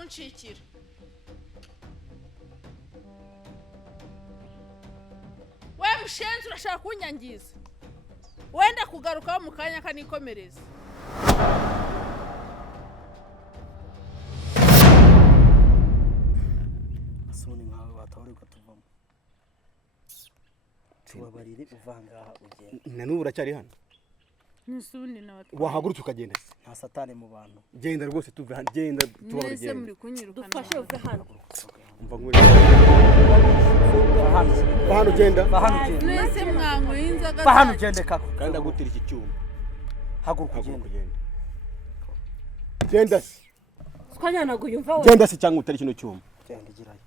kunshikira we mushenzi urashaka kunyangiza wenda kugarukaho mu kanya kanikomereza asoni nkawe batawuri gatuvamo tubabarire uvangaha ugenda na n'ubu uracyari hano nisundi nabatwa wahagurutse ukagenda nta satani mu bantu genda rwose tuve hano genda tubabarire nese muri kunyirukana dufashe uve hano umva ngure bahano genda nese mwango y'inzaga bahano gende kako kandi agutira iki cyuma haguruka haguruka ugende genda se twanyana guyumva we genda se cyangwa utari kino cyuma gende girayo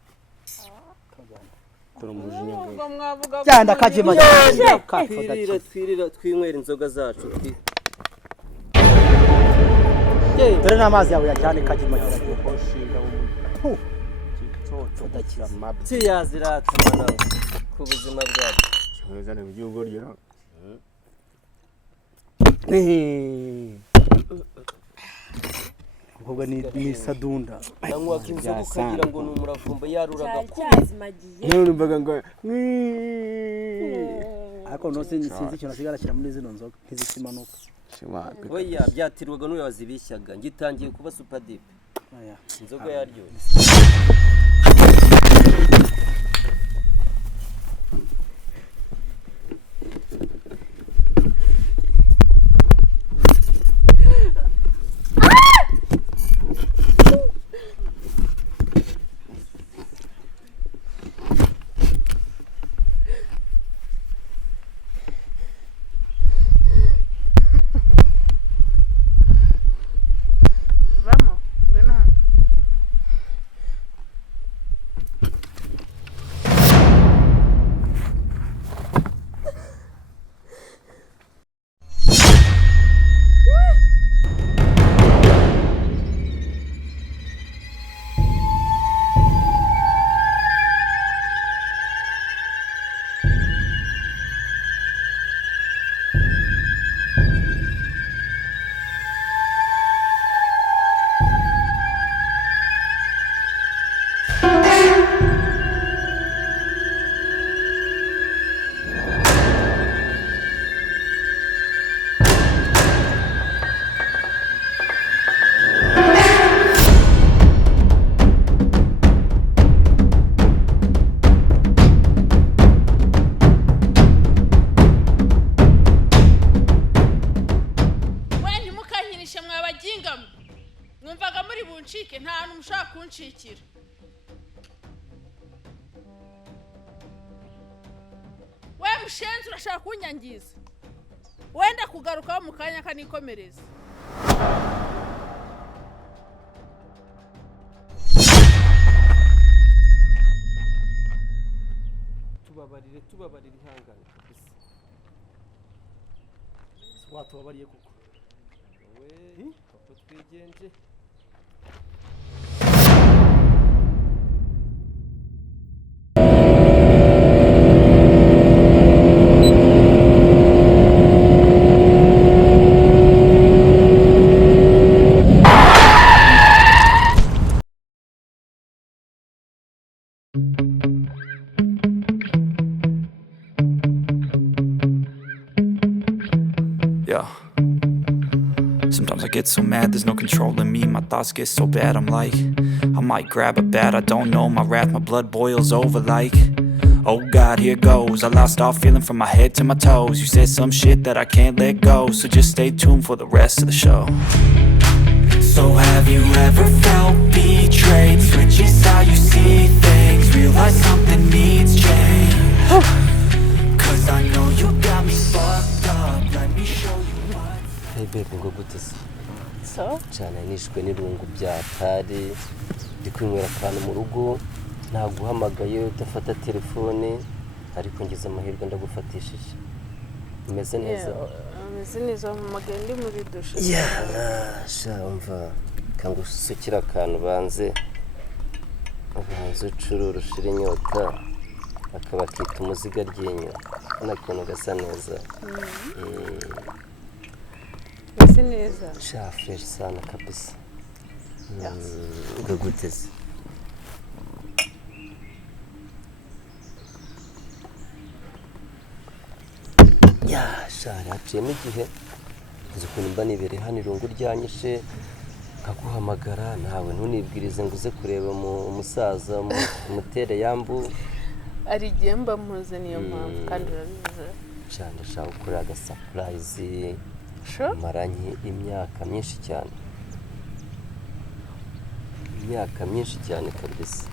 turamujinya ngwe ubwo mwavuga cyanda kajima twirira twinywera inzoga zacu dore n'amazi yawe yajyane kajima gushinga umuntu cyoco dakira mabi kiyaziratuma ku buzima bwacu cyozane mu gihugu ryo ubwo ni sadunda anywa inzoga ukagira ngo ni umuravumba yaruraga cyazimagiye none numvaga ngo ariko no sinzi ikintu asigara kira muri zino nzoga ntizisimanuka oya byatirwaga n'ubuyobozi bishyaga ngitangiye kuba super deep inzoga yaryoye kunshikira we mushenzi urashaka kunyangiza wenda kugarukaho mu kanya kanikomereza tubabarire ihangane kabisa watubabariye kuko we papa twigenje Sometimes I get so mad, there's no controlling me. My thoughts get so bad, I'm like, I might grab a bat, I don't know. My wrath, my blood boils over like, oh God, here goes. I lost all feeling from my head to my toes. You said some shit that I can't let go, so just stay tuned for the rest of the show. So have you ever felt betrayed? Switches how you see things, realize something needs change. Cause I know you got me fucked up, let me show you. Hey baby, ngo gute se? So? Cyane nishwe n'irungu bya tari, ndi kwinywera akantu mu rugo, naguhamagaye udafata telefone, ariko ngize amahirwe ndagufatishije. Umeze neza? Umeze neza mu magende muri dushe. Sha umva, kangusukira akantu banze. Ubanze ucurura ushira inyota, akaba akita umuziga ryinyo. Nakuntu gasa neza. Umeze neza. Sha fresh sana kabisa. ngaguteze shari haciyemo igihe uzi ukuntu mba nibereye hano irungu ryanyishe nkaguhamagara nawe ntunibwirize ngo uze kureba umusaza umutere yambu ari igihe mba mpuze niyo mpamvu kandi urabizi cyane ndashaka gukora agasapurayizi maranye imyaka myinshi cyane kabisa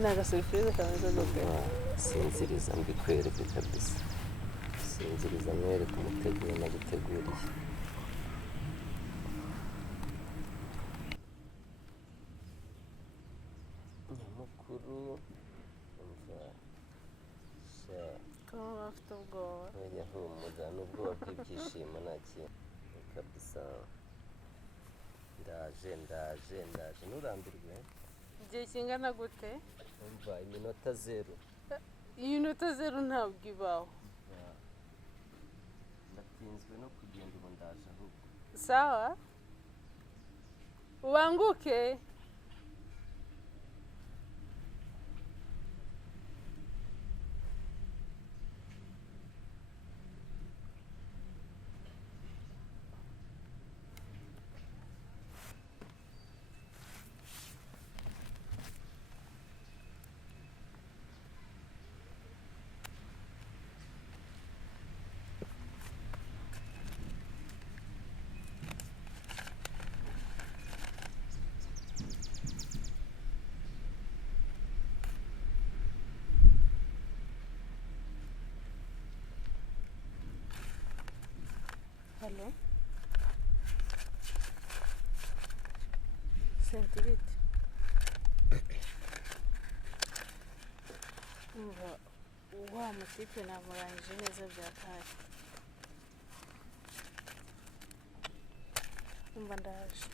ni agasurprise kameze gute sinziriza mbikwereke kabisa sinziriza mwereke umuteguro naguteguriye nyamukuru umva kaba bafite ubwoba yahumura n'ubwoba bw'ibyishimo nta kintu kabisa ndaje nturambirwe igihe kingana gute umva iminota 0 iminota 0 ntabwo ibaho ndatinzwe no kugenda ubu ndaje ahubwo sawa ubanguke Hello? Senti bite? Umva wa mutipe namurangije neza byatari. Umva ndaje.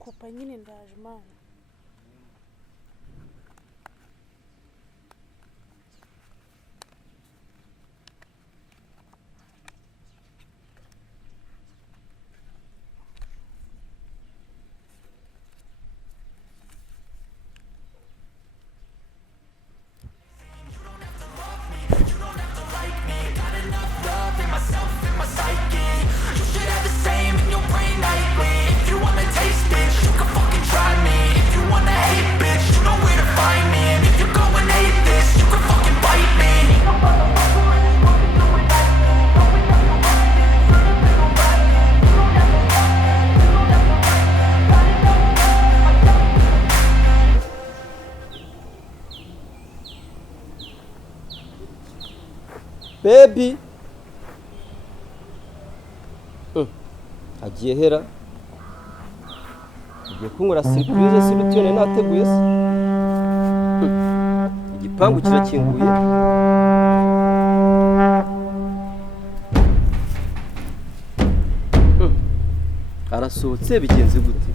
Kupa nyine ndaje mana. baby agiye hera agiye kunkora surprise surutiyone nateguye se igipangu kirakinguye arasohotse bigenze gute